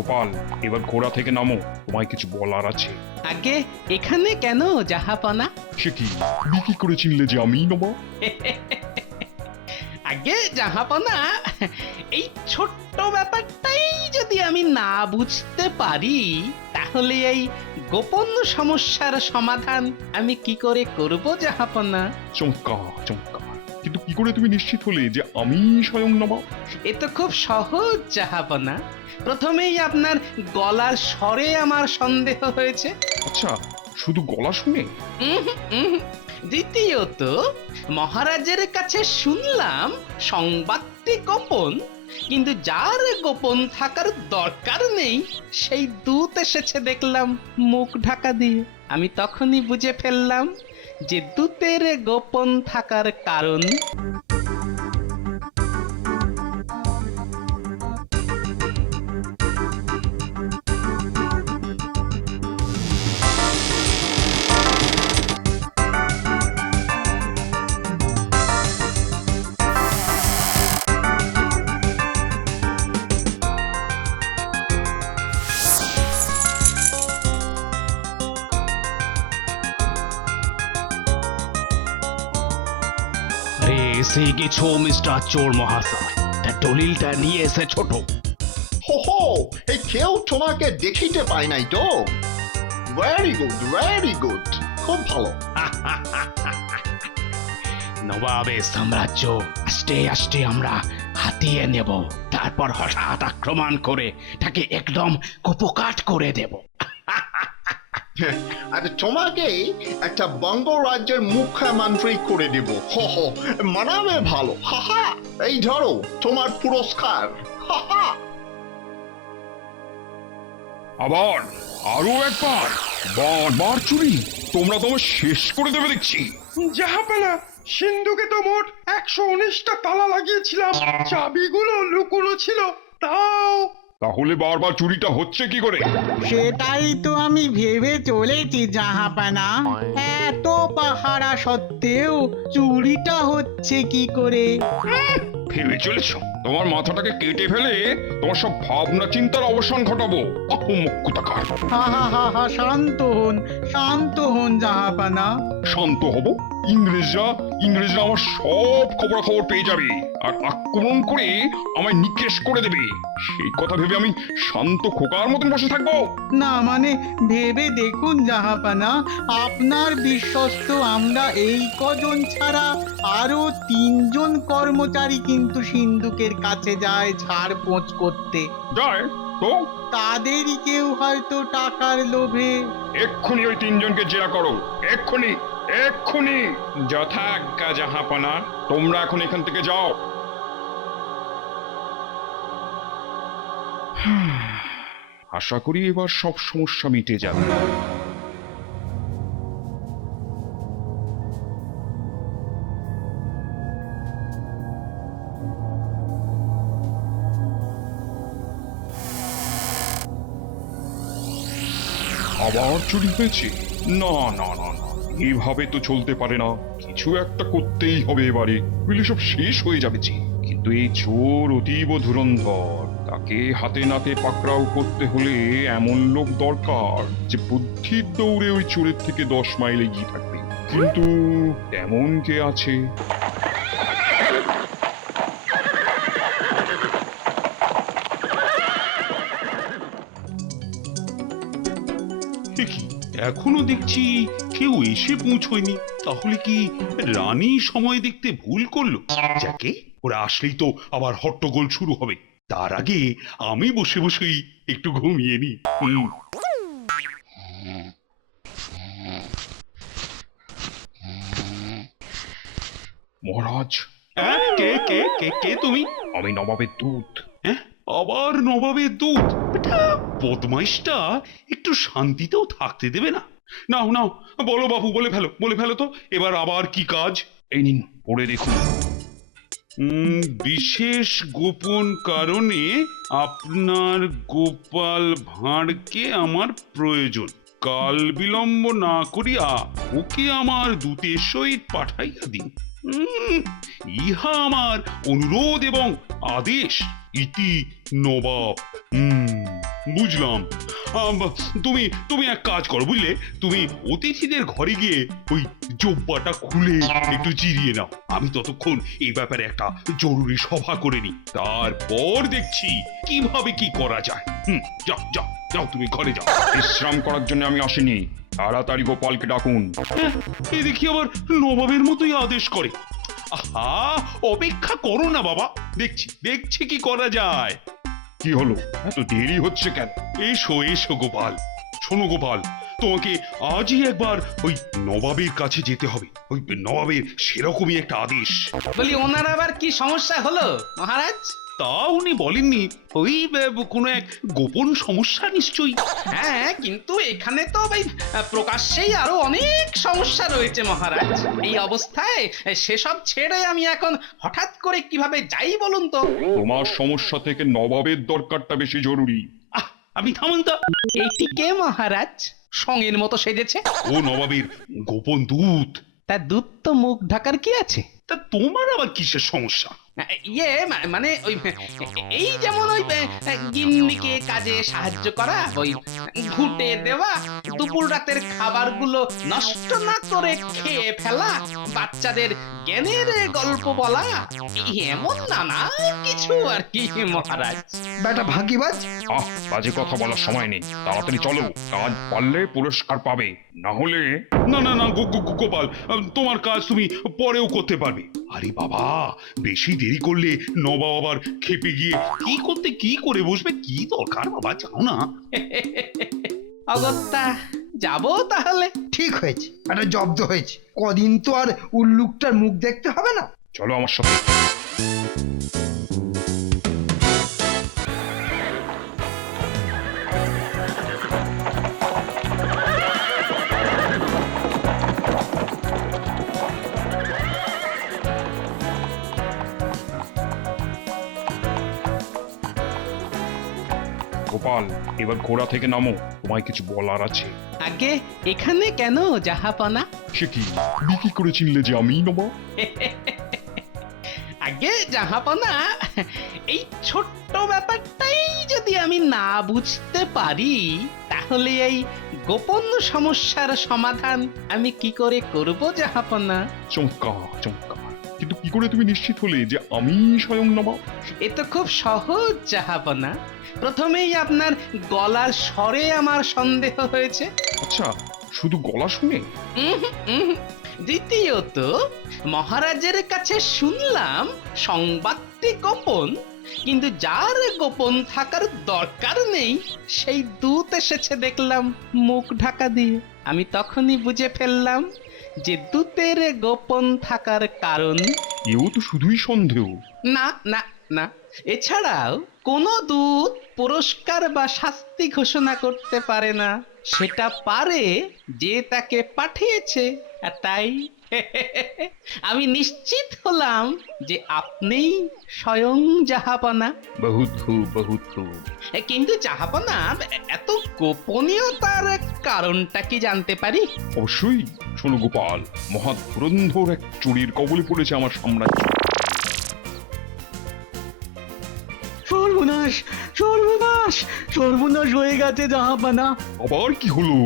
গোপাল, এবার ঘোড়া থেকে নামো, তোমায় কিছু বলার আছে। আগে এখানে কেন জাহাপনা? সে কি, তুমি কি করে চিনলে যে আমি নবাব? আগে জাহাপনা, এই ছোট্ট ব্যাপারটাই যদি আমি না বুঝতে পারি তাহলে এই গোপন সমস্যার সমাধান আমি কি করে করব জাহাপনা? চমৎকার চমৎকার, কিন্তু কি করে তুমি নিশ্চিত হলে যে আমি স্বয়ং নবাব? এ তো খুব সহজ জাহাপনা। প্রথমেই আপনার গলার স্বরে আমার সন্দেহ হয়েছে। আচ্ছা, শুধু গলা শুনে? দ্বিতীয়ত, মহারাজের কাছে শুনলাম সংবাদটি গোপন, কিন্তু যার গোপন থাকার দরকার নেই সেই দূত এসেছে দেখলাম মুখ ঢাকা দিয়ে। আমি তখনই বুঝে ফেললাম যে দূতের গোপন থাকার কারণ। এসে গেছো মিস্টার চোর মহাশয়, তা দলিলটা নিয়ে এসে ছোট। হো হো, এই কেউ তোমাকে দেখিতে পায় নাই তো? ভেরি গুড, খুব ভালো। নবাবের সাম্রাজ্য আস্তে আস্তে আমরা হাতিয়ে নেব, তারপর হঠাৎ আক্রমণ করে তাকে একদম কুপকাট করে দেব। আর তোমাকে একটা বঙ্গরাজ্যের মুখ্যমন্ত্রী করে দেব। হো হো, মানাবে ভালো। হা হা, এই ধরো তোমার পুরস্কার। হা হা। আবার আরো একবার বারবার চুরি, তোমরা তো আমার শেষ করে দেবে দেখছি। জাহাপানা, সিন্ধুকে তো মোট 119টা তালা লাগিয়েছিলাম, চাবিগুলো লুকোনো ছিল, তাও। তাহলে বারবার চুরিটা হচ্ছে কি করে? সেটাই তো আমি ভেবে চলেছি জাহাপানা। এত পাহারা সত্ত্বেও চুরিটা হচ্ছে কি করে? ভেবে চলেছ তোমার মাথাটাকে কেটে ফেলে তোমার সব ভাবনা চিন্তার অবসান ঘটাবো। অপমুক্তকার। হা হা হা হা, শান্ত হন জাহাপানা। শান্ত হব? ইংরেজরা আমার সব খবরাখবর পেয়ে যাবে আর আক্রমণ করে আমায় নিকেশ করে দেবে। সেই কথা ভেবে আমি শান্ত খোকার মতন বসে থাকবো? না মানে ভেবে দেখুন জাহাপানা, আপনার বিশ্বস্ত আমরা এই কজন ছাড়া আরো 3জন কর্মচারী কিন্তু সিন্ধুকের কাছে যায় ঝাড়পোঁছ করতে। যায় তো? তাদেরই কেউ হয়তো টাকার লোভে। এক্ষুনি ওই 3জনকে জেরা করো, এক্ষুনি এক্ষুনি। যথা আজ্ঞা জাহাপনা, তোমরা এখন এখান থেকে যাও। আশা করি এবার সব সমস্যা মিটে যাবে। আবার চুরি হয়েছে? না না না না, এভাবে তো চলতে পারে না, কিছু একটা করতেই হবে এবারে, বুঝলে সব শেষ হয়ে যাবে যে। কিন্তু এই চোর অতীব ধুরন্ধর, তাকে হাতে নাতে পাকড়াও করতে হলে এমন লোক দরকার যে বুদ্ধির দৌড়ে ওই চোরের থেকে 10 মাইল এগিয়ে থাকবে। কিন্তু তেমন কে আছে? কি এখনো দেখছি কেউ এসে পৌঁছয়নি, তাহলে কি রানী সময় দেখতে ভুল করলো? যাকে, ওরা আসলেই তো আবার হট্টগোল শুরু হবে। তার আগে আমি বসে বসেই একটু ঘুমিয়ে নি। মহারাজ। কে কে কে কে তুমি? আমি নবাবের দূত। আবার নবাবের দূত? বদমাইশটা একটু শান্তিতেও থাকতে দেবে না। নাও নাও, বলো বাবু, বলে ফেলো তো, এবার আবার কি কাজ? এই নিন, পড়ে দেখুন। বিশেষ গোপন কারণে আপনার গোপাল ভাঁড়কে আমার প্রয়োজন। কাল বিলম্ব না করিয়া ওকে আমার দূতের সহিত পাঠাইয়া দিন। ইহা আমার অনুরোধ এবং আদেশ। ইতি নবাব। বুঝলাম। তুমি তুমি এক কাজ করো বুঝলে, তুমি অতিথিদের ঘরে গিয়ে ওই জোব্বাটা খুলে একটু জিরিয়ে নাও। আমি ততক্ষণ এই ব্যাপারে একটা জরুরি সভা করে নিই, তারপর দেখছি কিভাবে কি করা যায়। যাও যাও যাও, তুমি ঘরে যাও। বিশ্রাম করার জন্য আমি আসিনি, তাড়াতাড়ি গোপালকে ডাকুন। এ দেখি আবার নবাবের মতোই আদেশ করে। আহা, অপেক্ষা করো না বাবা, দেখছি দেখছি কি করা যায়। কি হলো, এত দেরি হচ্ছে কেন? এসো এসো গোপাল। শোনো গোপাল, তোমাকে আজই একবার ওই নবাবের কাছে যেতে হবে। ওই নবাবের সেরকমই একটা আদেশ। বলি ওনার আবার কি সমস্যা হলো মহারাজ? তা উনি বলেননি, ওই কোনো এক গোপন সমস্যা নিশ্চয়ই। হ্যাঁ, কিন্তু এখানে তো ভাই প্রকাশ্যেই আরো অনেক সমস্যা রয়েছে মহারাজ। এই অবস্থায় সেসব ছেড়ে আমি এখন হঠাৎ করে কিভাবে যাই বলুন তো? তোমার সমস্যা থেকে নবাবের দরকারটা বেশি জরুরি। আহ, আমি থামুন তো। এইটি কে মহারাজ? সঙ্গের মতো সেজেছে। ও নবাবের গোপন দূত। তার দুধ তো মুখ ঢাকার কি আছে? তা তোমার আবার কিসের সমস্যা? মানে ওই এই যেমন ওই গিন্নিকে কাজে সাহায্য করা, ওই ঘুটে দেওয়া, দুপুর রাতের খাবারগুলো নষ্ট না করে খেয়ে ফেলা, বাচ্চাদের জ্ঞানের গল্প বলা, এমন নানা কিছু আর কি মহারাজ। বেটা ভাগিবাজ, বাজে কথা বলার সময় নেই, তাড়াতাড়ি চলো। কাজ পারলে পুরস্কার পাবে, না হলে না না না গোপাল, তোমার কাজ তুমি পরেও করতে পারবে। আরে বাবা, বেশি দেরি করলে নবাব আবার খেপে গিয়ে কি করে বসবে, কি দরকার বাবা, যাও না। অগত্যা যাব তাহলে। ঠিক হয়েছে, একটা জব্দ হয়েছে। কদিন তো আর উল্লুকটার মুখ দেখতে হবে না। চলো আমার সাথে। গোপাল, এবার ঘোড়া থেকে নামো, তোমায় কিছু বলার আছে। আগে এখানে কেন জাহাপনা? সে কি, বিক্রি করে চিনলে যে আমি নবাব? আগে জাহাপনা, এই ছোট্ট ব্যাপারটাই যদি আমি না বুঝতে পারি, তাহলে এই গোপন সমস্যার সমাধান আমি কি করে করব জাহাপনা? চমৎকার চমৎকার, কিন্তু কি করে তুমি নিশ্চিত হলে যে আমি স্বয়ং নবাব? এ তো খুব সহজ জাহাপনা। প্রথমেই আপনার গলার স্বরে আমার সন্দেহ হয়েছে। আচ্ছা, শুধু গলা শুনে? দ্বিতীয়ত, মহারাজের কাছে শুনলাম সংবাদটি গোপন, কিন্তু যার গোপন থাকার দরকার নেই সেই দূত এসেছে দেখলাম মুখ ঢাকা দিয়ে। আমি তখনই বুঝে ফেললাম যে দূতের গোপন থাকার কারণ। এও তো শুধুই সন্দেহ। না না না, এছাড়াও কোনো দূত পুরস্কার বা শাস্তি ঘোষণা করতে পারে না, সেটা পারে যে তাকে পাঠিয়েছে। আর তাই আমি নিশ্চিত হলাম যে আপনিই স্বয়ং জাহাপনা। বহুত খুব বহুত খুব। কিন্তু জাহাপনা, এত গোপনীয়তার কারণটা কি জানতে পারি? অবশ্যই। শোনো গোপাল, মহা ধুরন্ধর এক চুরির কবলে পড়েছে আমার সাম্রাজ্য। সর্বনাশ সর্বনাশ সর্বনাশ হয়ে গেছে জাহাপানা। আবার কি হলো?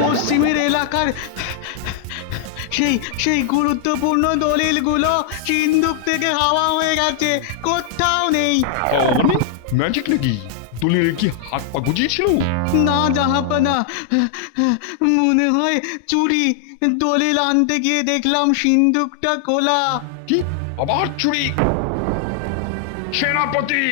পশ্চিমের এলাকার সেই সেই গুরুত্বপূর্ণ দলিলগুলো সিন্ধুক থেকে হাওয়া হয়ে গেছে, কোথাও নেই। ম্যাজিক নাকি? দলিলের কি হাত পা গুজিয়েছিল? না জাহাপানা, মনে হয় চুরি। দলিল আনতে গিয়ে দেখলাম সিন্ধুকটা খোলা। কি, আবার চুরি? সেনাপতি,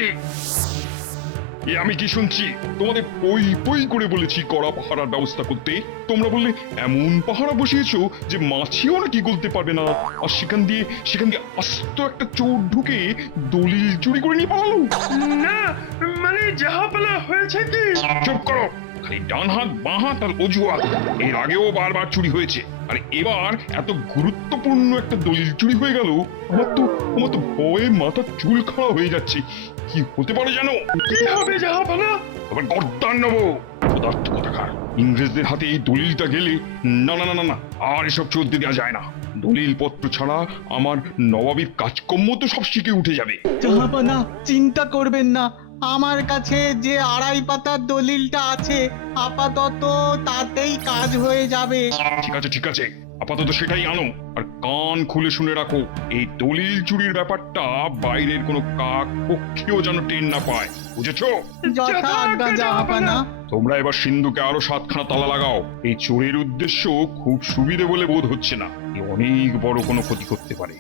এ আমি কি শুনছি? তোমাদের পই পই করে বলেছি কড়া পাহারার ব্যবস্থা করতে, তোমরা বললে এমন পাহারা বসিয়েছো যে মাছিও নাকি গলতে পারবে না। আর সেখান দিয়ে আস্ত একটা চোর ঢুকে দলিল চুরি করে নিয়ে পালালো। না মানে জাহাপানা, হয়েছে কি? চুপ করো, খালি ডান হাত বাঁ হাত আর অজুহাত। এর আগেও বারবার চুরি হয়েছে, আর এবার এত গুরুত্বপূর্ণ একটা দলিল চুরি হয়ে গেল। আমার তো ভয়ে মাথা চুল খাওয়া হয়ে যাচ্ছে। কি হতে পারে জানো? কি হবে জাহাপানা? আবার গর্দান নেবো। পদার্থ কোথাকার, ইংরেজদের হাতে এই দলিলটা গেলে না না না না না, আর এসব চলতে দেওয়া যায় না। দলিল পত্র ছাড়া আমার নবাবের কাজকর্ম তো সব শিখে উঠে যাবে। জাহাপানা চিন্তা করবেন না, আমার কাছে যে 2.5 পাতার দলিলটা আছে আপাতত তাতেই কাজ হয়ে যাবে। ঠিক আছে আপাতত সেটাই আনো। আর কান খুলে শুনে রাখো, এই দলিল চুরির ব্যাপারটা বাইরের কোনো কাক পক্ষীও যেন টের না পায়, বুঝেছো? যথা আজ্ঞা জাহাপানা। তোমরা এবার সিন্ধুকে আরো 7খানা তালা লাগাও। এই চোরের উদ্দেশ্য খুব সুবিধে বলে বোধ হচ্ছে না, এ অনেক বড় কোনো ক্ষতি করতে পারে।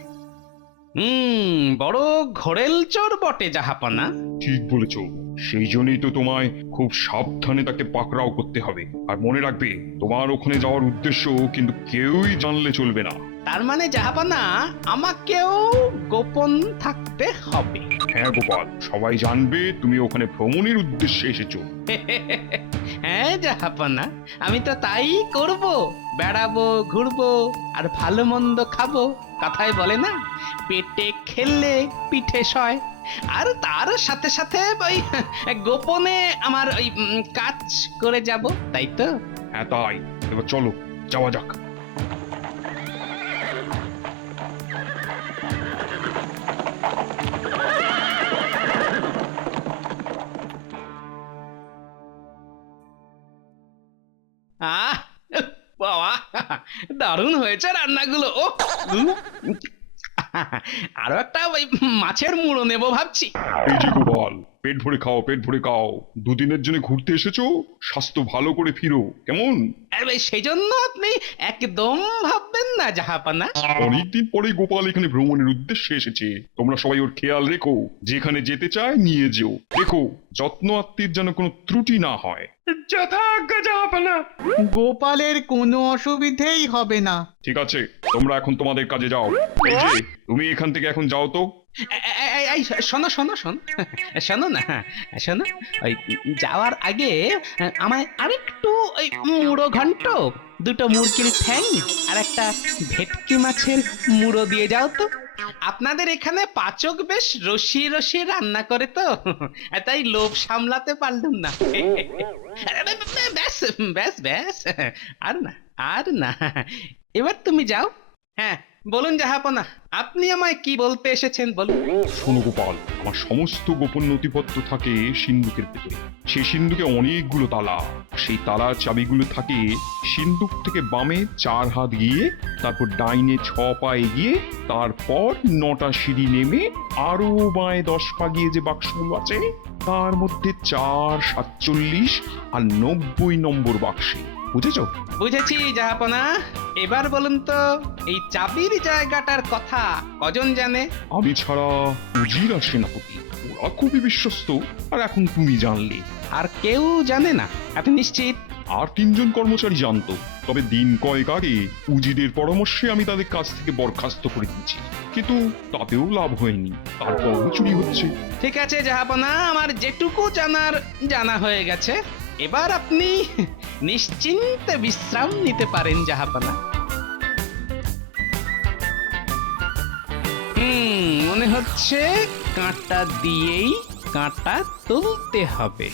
বড় ঘোরেল চোর বটে জাহাপনা। ঠিক বলেছো, সেই জন্যই তো তোমায় খুব সাবধানে তাকে পাকড়াও করতে হবে। আর মনে রাখবে, তোমার ওখানে যাওয়ার উদ্দেশ্য কিন্তু কেউই জানলে চলবে না। তার মানে জাহাপনা আমাকেও গোপন থাকতে হবে। হ্যাঁ গোপাল, সবাই জানবে তুমি ওখানে ভ্রমণের উদ্দেশ্যে এসেছো। হ্যাঁ জাহাপনা, আমি তো তাই করব। বেড়াবো, ঘুরবো, আর ভালো মন্দ খাবো। কথায় বলে না, পেটে খেললে পিঠে সয়। আর তার সাথে সাথে ওই গোপনে আমার ওই কাজ করে যাব, তাই তো? হ্যাঁ তাই, এবার চলো যাওয়া যাক। আহ বাবা, দারুণ হয়েছে রান্নাগুলো। ও আরো একটা ওই মাছের মুড়ো নেবো ভাবছি। এই যে গোপাল, পেট ভরে খাও, পেট ভরে খাও। দুদিনের জন্য ঘুরতে এসেছো, স্বাস্থ্য ভালো করে ফিরো, কেমন? সেই জন্য আপনি একদম ভাববেন না জাহাপানা। অনেকদিন পরে গোপাল এখানে ভ্রমণের উদ্দেশ্যে এসেছে, তোমরা সবাই ওর খেয়াল রেখো। যেখানে যেতে চায় নিয়ে যেও, দেখো যত্ন আত্মীর যেন কোনো ত্রুটি না হয়। যথা আজ্ঞা জাহাপানা। গোপালের কোনো অসুবিধেই হবে না। ঠিক আছে, তোমরা এখন তোমাদের কাজে যাও। এই যে তুমি এখান থেকে এখন যাও তো। এই শোনো শোনো শোনো শোনো না, শোনো, ওই যাওয়ার আগে আমায় আরেকটু ওই মুড়ো ঘন্ট, 2টো মুরগির ঠ্যাং আর একটা ভেটকি মাছের মুড়ো দিয়ে যাও তো। আপনাদের এখানে পাচক বেশ রসি রসি রান্না করে তো, তাই লোভ সামলাতে পারলাম না। ব্যাস ব্যাস ব্যাস, আর না আর না, এবার তুমি যাও। হ্যাঁ বলুন জাহাপনা, আপনি আমায় কি বলতে এসেছেন বলুন। শোনো গোপাল, আমার সমস্ত গোপন নথিপত্র থাকে সিন্ধুকের ভেতরে। সেই সিন্ধুকে অনেকগুলো তালা, সেই তালার চাবিগুলো থাকে সিন্ধুক থেকে বামে 4 হাত গিয়ে, তারপর ডাইনে 6 পা এগিয়ে, তারপর 9টা সিঁড়ি নেমে আরো বাঁয়ে 10 পা গিয়ে যে বাক্সগুলো আছে তার মধ্যে 4, 47 আর 90 নম্বর বাক্সে, বুঝেছো? বুঝেছি জাহাপনা। এবার বলুন তো, এই চাবির জায়গাটার কথা কজন জানে? আমি ছাড়া উজির আর সেনাপতি, ওরা খুবই বিশ্বস্ত। আর এখন তুমি জানলে। আর কেউ জানে না, আপনি নিশ্চিত? আর 3 জন কর্মচারী জানতো, তবে দিন কয়েক আগে উজিদের পরামর্শে আমি তাদের কাছ থেকে বরখাস্ত করে দিয়েছি, কিন্তু তাতেও লাভ হয়নি, তারপরও চুরি হচ্ছে। ঠিক আছে জাহাপনা, আমার যেটুকু জানার জানা হয়ে গেছে। এবার আপনি নিশ্চিন্তে বিশ্রাম নিতে পারেন জাহাপনা। মনে হচ্ছে কাঁটা দিয়েই কাঁটা তুলতে হবে।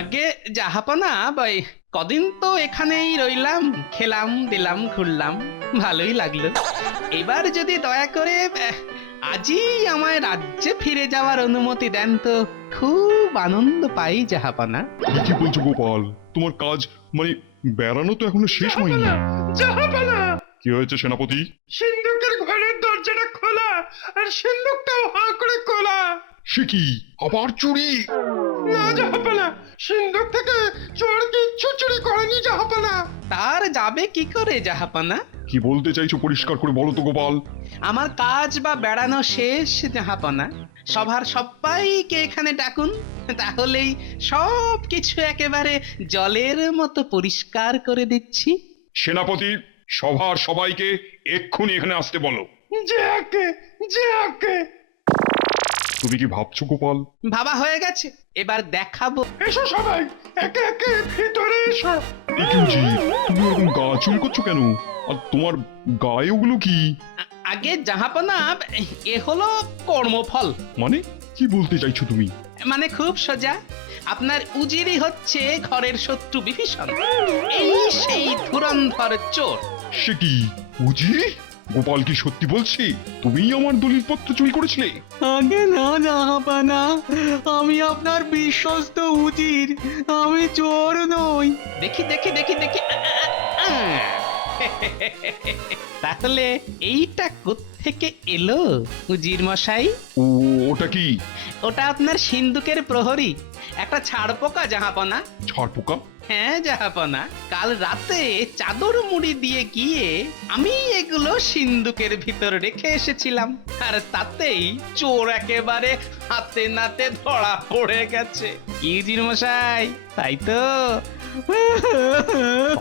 আগে জাহাপনা, ভাই কদিন তো এখানেই রইলাম, খেলাম দিলাম ঘুরলাম, ভালোই লাগলো। এবার যদি দয়া করে আজই আমায় রাজ্যে ফিরে যাওয়ার অনুমতি দেন তো খুব আনন্দ পাই জাহাপনা। কি বলছো গোপাল, তোমার কাজ মানে বেড়ানো তো এখনো শেষ হয়নি। জাহাপানা, কি হয়েছে সেনাপতি? সিন্ধুকের ঘরের দরজাটা খোলা, আর সিন্ধুকটাও হাঁ করে খোলা। সে কি, আবার চুরি? না জাহাপানা, সিন্ধুক থেকে চোর কিচ্ছু চুরি করেনি জাহাপানা। তার যাবে কি করে জাহাপনা? কি বলতে চাইছো পরিষ্কার করে বলো তো গোপাল। আমার কাজ বা বেড়ানো শেষ জাহাপনা। সভার সবাইকে এখানে ডাকুন, তাহলেই সব কিছু একেবারে জলের মতো পরিষ্কার করে দিচ্ছি। সেনাপতি, সভার সবাইকে এক্ষুনি এখানে আসতে বলো। যে আগে, যে আগে। তুমি কি ভাবছো গোপাল? ভাবা হয়ে গেছে, এবার দেখাবো। এসো সবাই, একে একে ভেতরে এসো। এ কি উচিত? তুমি ওরকম গা চুল করছো কেন? আর তোমার গায়ে ওগুলো কি? আগে জাহাপনা, এ হলো কর্মফল। মানে কি বলতে চাইছো তুমি? মানে খুব সোজা, আপনার উজিরই হচ্ছে ঘরের শত্রু বিভীষণ। এই সেই ধুরন্ধর চোর। সে কি উজি? গোপাল কি সত্যি বলছি তুমিই আমার দলিলপত্র চুরি করেছিলে? আগে না জাহাপানা, আমি আপনার বিশ্বস্ত উজির, আমি চোর নই। দেখি দেখি দেখি দেখি তাহলে এইটা কোত্থেকে এলো উজির মশাই? ও, ওটা কি? ওটা আপনার সিন্ধুকের প্রহরী, একটা ছাড় পোকা জাহাপনা। ছাড় পোকা? হ্যাঁ জাহাপনা, কাল রাতে চাদর মুড়ি দিয়ে গিয়ে আমি এগুলো সিন্ধুকের ভিতর রেখে এসেছিলাম, আর তাতেই চোর একেবারে হাতে নাতে ধরা পড়ে গেছে। কি উজির মশাই, তাই তো?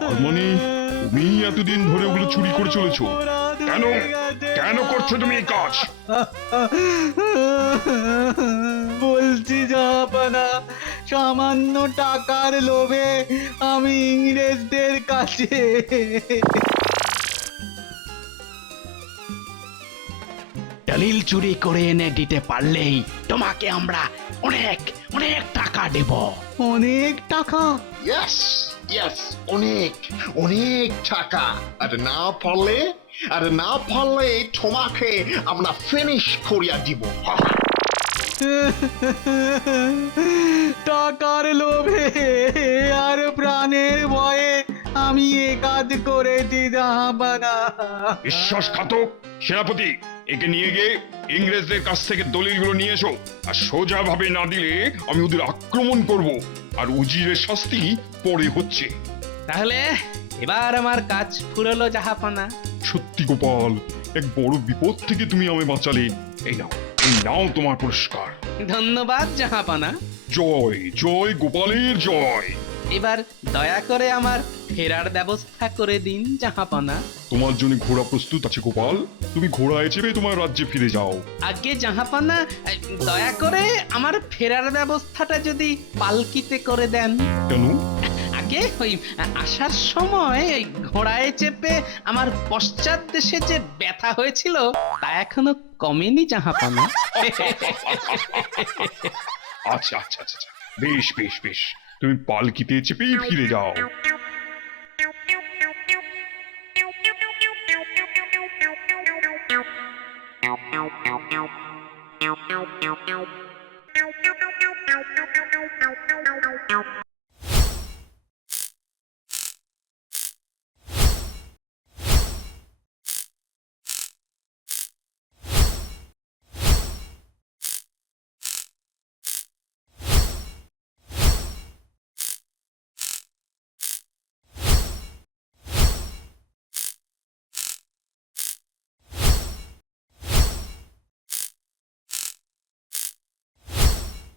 তার মানে তুমি এতদিন ধরে ওগুলো চুরি করে চলেছো? কেন? কেন করছো তুমি এই কাজ? বলছি জাহাপানা, সামান্য টাকার লোভে আমি ইংরেজদের কাছে দলিল চুরি করে এনে দিতে পারলেই তোমাকে আমরা অনেক অনেক টাকা দেব। অনেক টাকা। ইয়েস ইয়েস, অনেক অনেক টাকা। আর না পারলে তোমাকে আমরা ফিনিশ করিয়া দিব। টাকার লোভে আর প্রাণের ভয়ে আমি এ কাজ করেছি জাহাপানা। বিশ্বাসঘাতক! সেনাপতি, একে নিয়ে গিয়ে ইংরেজদের কাছ থেকে দলিলগুলো নিয়ে এসো। আর সোজা ভাবে না দিলে আমি ওদের আক্রমণ করব, আর উজিরের শাস্তি পরে হচ্ছে। তাহলে এবার আমার কাজ ফুরলো জাহাপনা। সত্যি গোপাল, এক বড় বিপদ থেকে তুমি আমায় বাঁচালে। এই নাও, এই নাও তোমার পুরস্কার। ধন্যবাদ জাহাপনা। জয় জয় গোপালের জয়। এবার দয়া করে আমার ফেরার ব্যবস্থা করে দিন জাহাপনা। তোমার জন্য ঘোড়া প্রস্তুত আছে গোপাল, তুমি ঘোড়ায় চেপে তোমার রাজ্যে ফিরে যাও। আগে জাহাপনা, দয়া করে আমার ফেরার ব্যবস্থাটা যদি পালকিতে করে দেন। কেন? আগে ওই আসার সময় ওই ঘোড়ায় চেপে আমার পশ্চাৎ দেশে যে ব্যথা হয়েছিল তা এখনো কমেনি জাহাপনা। আচ্ছা আচ্ছা আচ্ছা আচ্ছা। বেশ বেশ বেশ, তুমি পালকিতে চেপেই ফিরে যাও। Meow meow meow meow meow meow meow meow meow meow meow